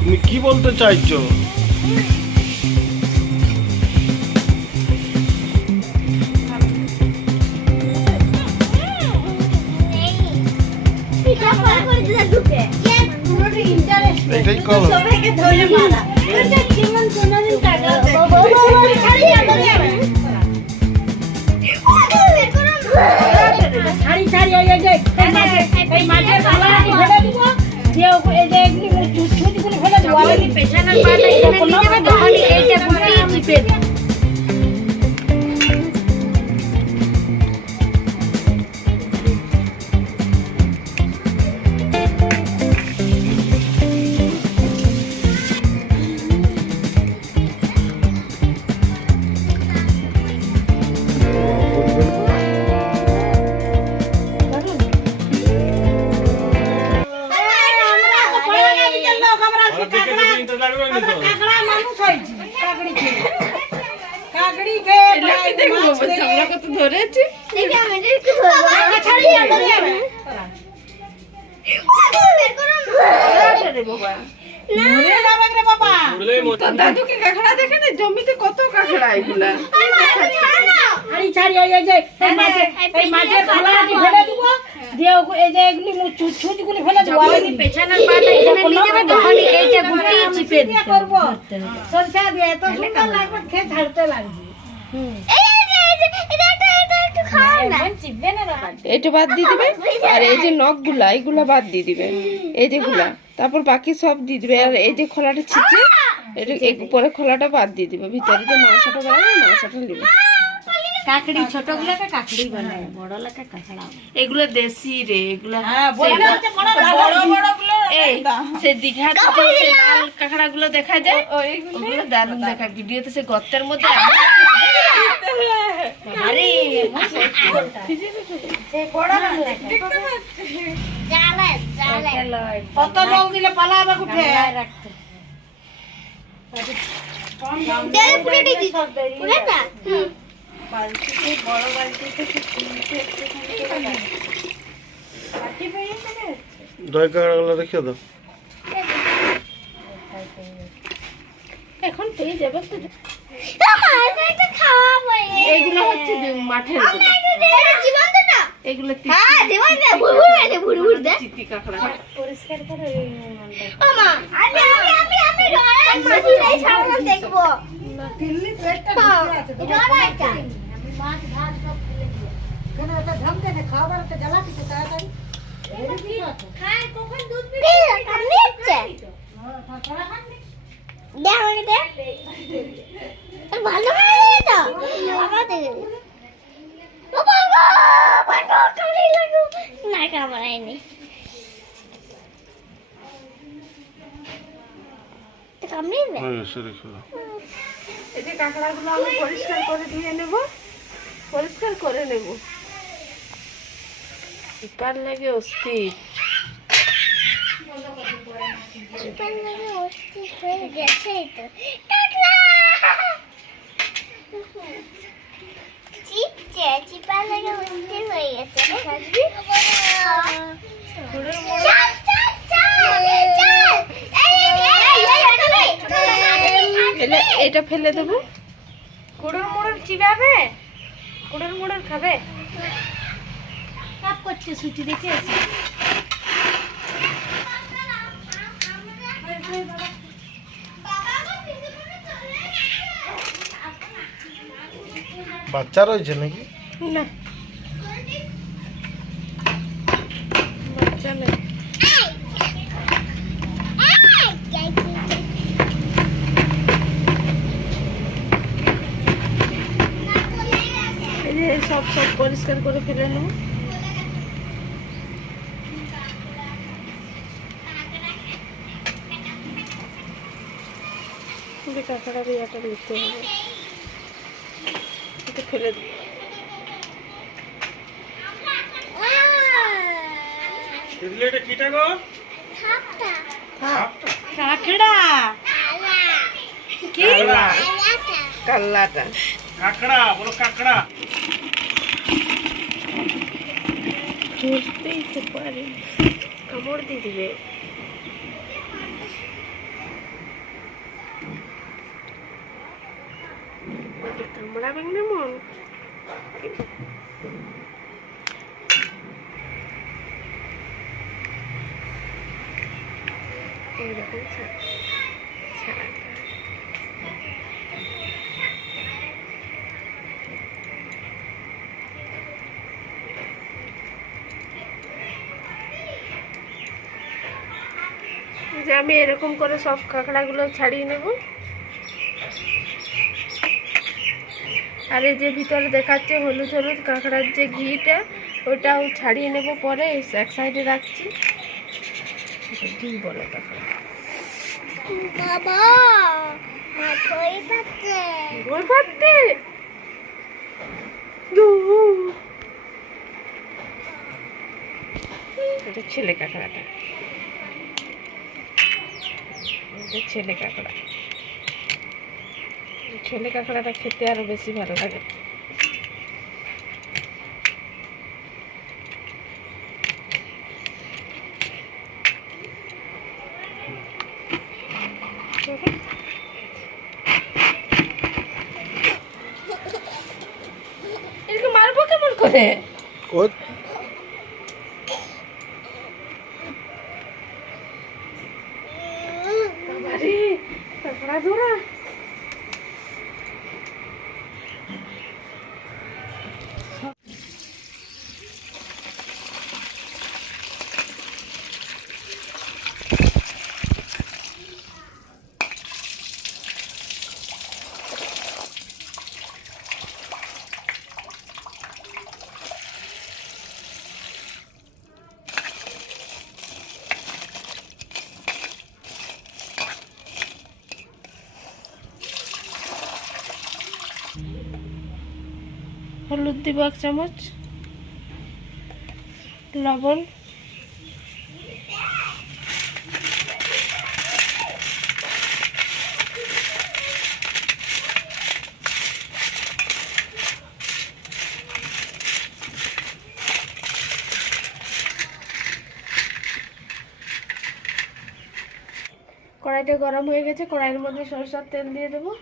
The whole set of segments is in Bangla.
তুমি কি বলতে চাইছো? এটাই কল। দাদুকে কাঁকড়া দেখে না, জমিতে কত কাঁকড়া এগুলা। এটা বাদ দিয়ে দিবে, আর এই যে নখ গুলা এইগুলা বাদ দিয়ে দিবে, এই যে গুলা, তারপর বাকি সব দিয়ে দিবে। আর এই যে খোলাটা ছিঁচে এটা পরে খোলাটা বাদ দিয়ে দিবে, ভিতরে যে মাংসটা বানাবে মাংসটা নিবে। কাকড়ি ছোটগুলোকে কাকড়ি বানায়, বড়গুলোকে কাঁকড়া। এগুলো দেশি রে, এগুলো এই সে দীঘাতে যে লাল কাঁকড়া গুলো দেখা যায়, ওগুলো দারুণ দেখা। ভিডিওতে সে গর্তের মধ্যে কত জল দিলে পালাবে উঠে দই কাঁকড়াগুলো রেখে দাও। এখন পেয়ে যাবে তো। এইগুলো হচ্ছে মাঠের, এগুলো চিতি কাঁকড়া। পরিষ্কার করে দেখবো ভালো না কামড়ায়নি। এই যে কাঁকড়াগুলো আমি পরিষ্কার করে ধুয়ে নেব, পরিষ্কার করে নেব। চিপার লাগে অস্থির। চিপার লাগে অস্থির হয়ে গেছে। এটা ফেলে দেবো। কুড়োর মুড়োর চিবাবে, কুড়োর মুড়োর খাবে। কাপ করছে ছুটি দেখে আছে। বাচ্চা রয়েছে নাকি? না, বাচ্চা নেই। সব সব পরিষ্কার করে ফেলে নেব। কাঁকড়া বিয়াটা নিতে হবে, এটা ফেলে দেব। কাকড়া কি? কাল্লাটা কাঁকড়া, বলো কাঁকড়া। ধরতেই তো পারে, কামড় দিয়ে দিবে। কামড়া বাংলা মন এইরকম ছাড়া যে আমি এরকম করে সব কাঁকড়াগুলো ছাড়িয়ে নেব। আর এই যে ভিতরে দেখাচ্ছে হলুদ হলুদ কাঁকড়ার যে ঘিটা ওইটাও ছাড়িয়ে নেব পরে এক সাইডে রাখছি। কি বলে কাঁকড়া বাবা মাথায় পাচ্ছে বই পাচ্ছে এটা ছেলে কাঁকড়াটা, এটা ছেলে কাঁকড়া। ছেলে কাঁকড়াটা খেতে আরো বেশি ভালো লাগে। এরকম মারবো কেমন করে? বাবারে কাঁকড়া ধরা। হলুদ দিব 1 চামচ, লবণ, কড়াইটা গরম হয়ে গেছে, কড়াইয়ের মধ্যে সরষের তেল দিয়ে দেবো।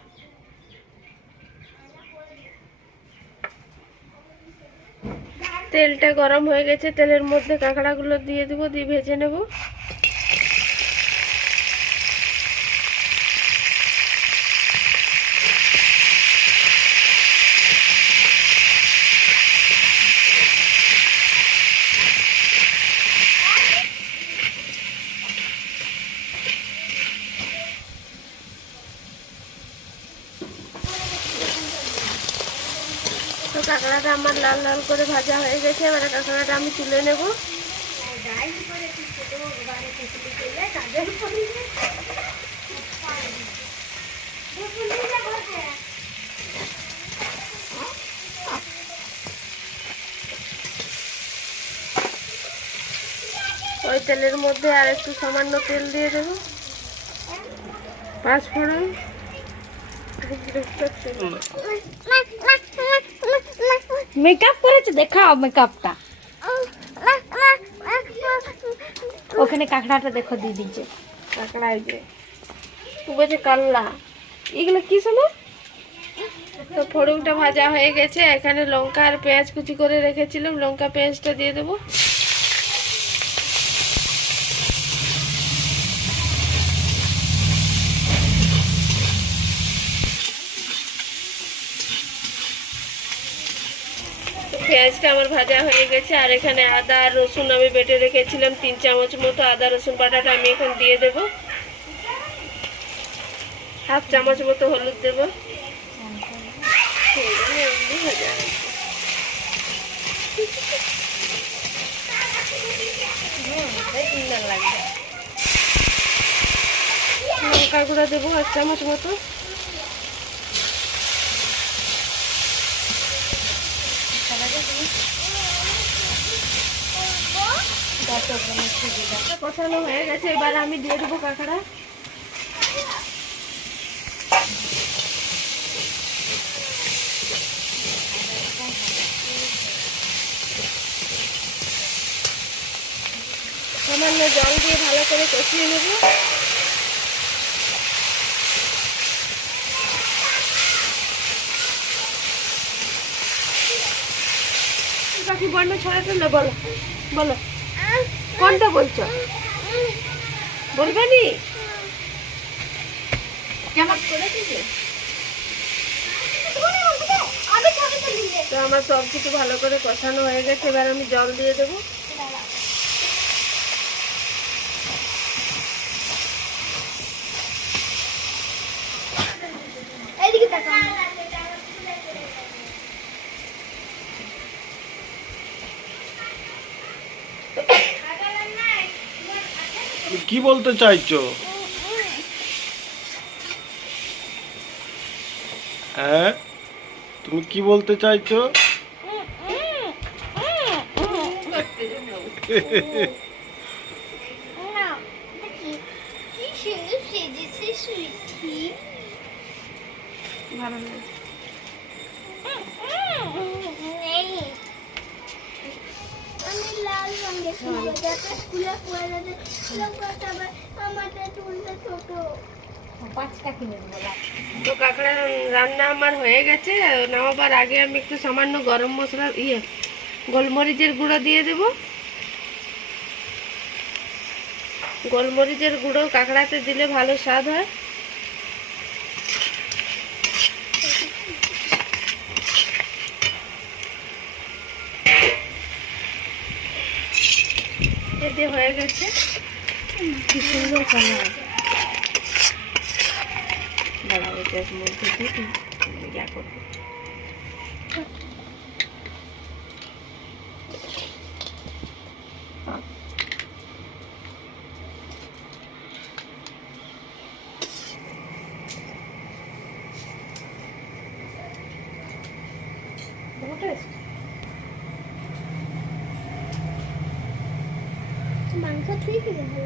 তেলটা গরম হয়ে গেছে, তেলের মধ্যে কাঁকড়াগুলো দিয়ে দেবো, দিয়ে ভেজে নেব। তো কাঁকড়াটা আমার লাল লাল করে ভাজা হয়ে গেছে, এবারে কাঁকড়াটা আমি তুলে নেব। ওই তেলের মধ্যে আর একটু সামান্য তেল দিয়ে দেবো, 5 ফোড়ন, মেকআপ করেছে, দেখাও মেকআপটা। ওখানে কাঁকড়াটা দেখো দিয়ে দিচ্ছে। কাঁকড়া এই যে যে কাল্লা, এগুলো কি সময়? তো ফোড়নটা ভাজা হয়ে গেছে, এখানে লঙ্কা আর পেঁয়াজ কুচি করে রেখেছিলাম, লঙ্কা পেঁয়াজটা দিয়ে দেবো। পেঁয়াজটা আমার ভাজা হয়ে গেছে, আর এখানে আদা আর রসুন আমি বেটে রেখেছিলাম 3 চামচ মতো আদা রসুন বাটাটা আমি এখন দিয়ে দেব। 1/2 চামচ মতো হলুদ দেব। লঙ্কা গুঁড়া দেবো 1 চামচ মতো। কষানো হয়ে গেছে, এবার আমি দিয়ে দেবো কাঁকড়া। সামান্য জল দিয়ে ভালো করে কষিয়ে নেব। পাখি বর্ণ ছড়াটা না, বলো বলো কোনটা বলছো, বলবে নি কেমন করে দিবে? তো আমার সব কিছু ভালো করে কষানো হয়ে গেছে, এবার আমি জল দিয়ে দেবো। এইদিকে তাকাও। তুমি কি বলতে চাইছো? হ্যাঁ, তুমি কি বলতে চাইছো? না, দেখি কি সুন্দর সেজেছে সুইটি। ভালো লাগে। নেই, আমি লাল রঙের সুন্দর যাতে স্কুলে পরে যাতে লোকটা আবার আমাদের চুলটা ছোট। 5টা কিনে দেবো। তো কাঁকড়া রান্না আমার হয়ে গেছে। নামাবার আগে আমি একটু সামান্য গরম মশলা গোলমরিচের গুঁড়ো দিয়ে দেব। গোলমরিচের গুঁড়ো কাঁকড়াতে দিলে ভালো স্বাদ হয়। এতে হয়ে গেছে, কি সুন্দর কালার। দাঁড়াও এটার মধ্যে দিয়ে ইয়া করবো। মাংস ঠিক আছে।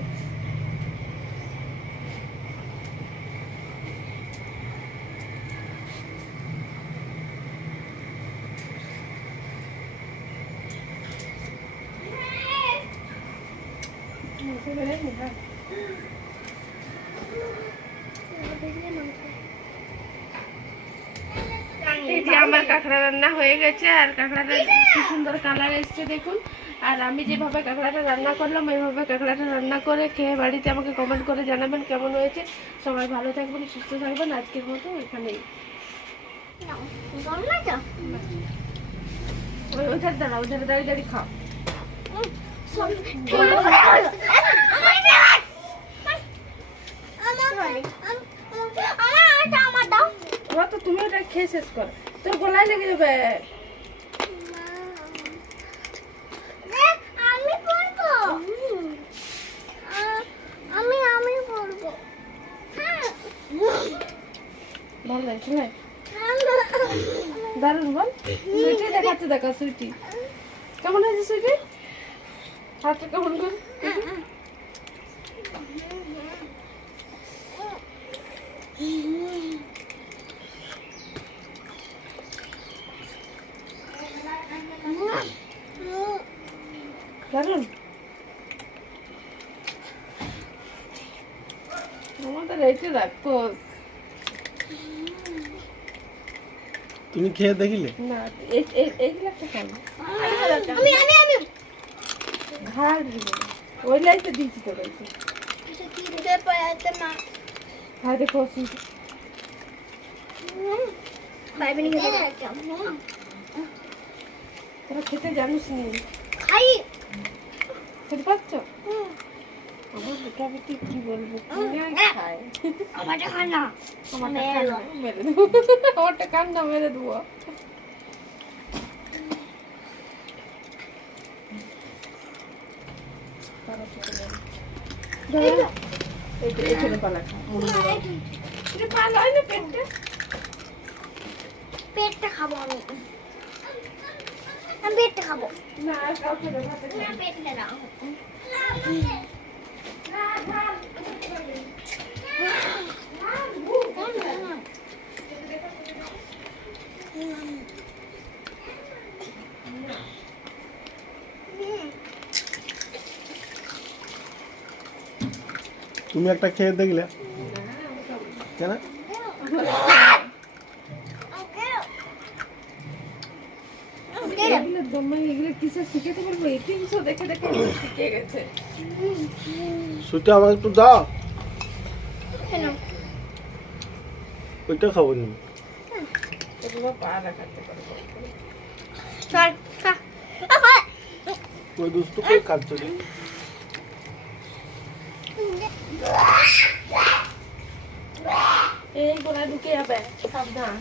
এই যে আমার কাঁকড়া রান্না হয়ে গেছে, আর কাঁকড়াটা কি সুন্দর কালার এসছে দেখুন। আর আমি যেভাবে কাঁকড়াটা রান্না করলাম এইভাবে কাঁকড়াটা রান্না করে খেয়ে বাড়িতে আমাকে কমেন্ট করে জানাবেন কেমন হয়েছে। সবাই ভালো থাকবেন, সুস্থ থাকবেন। আজকের মতো এখানেই। ওইটার দাঁড়া, ওইটার দাঁড়িয়ে দাঁড়িয়ে খাও। ওরা তো তুমি ওটা খেয়ে শেষ করো, তোর গলায় লেগে যাবে। আমি পড়বো, আমি পড়বো। ভালো লাগছে না? দারুন বল। সুইটি দেখাচ্ছে, দেখা সুইটি কেমন হয়েছে? সুইটি হাতটা কেমন করে? দারুন। আমাদের এইটা রাখো তুমি খেয়ে দেখিলে? না, এইগুলো একটা খাবো। আমি ঘাড় দিবে, ওই লাইটটা দিয়েছি তো রয়েছে। হ্যাঁ দেখো সুইটি তোরা খেতে জানিস নি, খাই। খেতে পারছ? আমার বেটা বেটি কি বলবো, কিনে খায়। আমারটা খাই না। আমারটা কান্না মেরে দেবো, আমারটা কান্না মেরে দেবো। এইখানে পালা খা, এটা পালা হয় না পেটটা। পেটটা খাবো আমি, পেটটা খাবো না কাউকে দেখাতে না, পেটটা না। তুমি একটা খেয়ে দেখলে কেন? এগুলো দমে এগুলো কিছু শিখাতে পারবো, এই তিনশো দেখে দেখে এগুলো শিখে গেছে। সুইটা আমাকে একটু দাও, কেন? ওইটা খাবো না। এগুলো পা রাখাতে পারবো। চল খা। ওই দুষ্টু কই খাচ্ছে রে? এই গোড়া ঢুকে যাবে, সাবধান।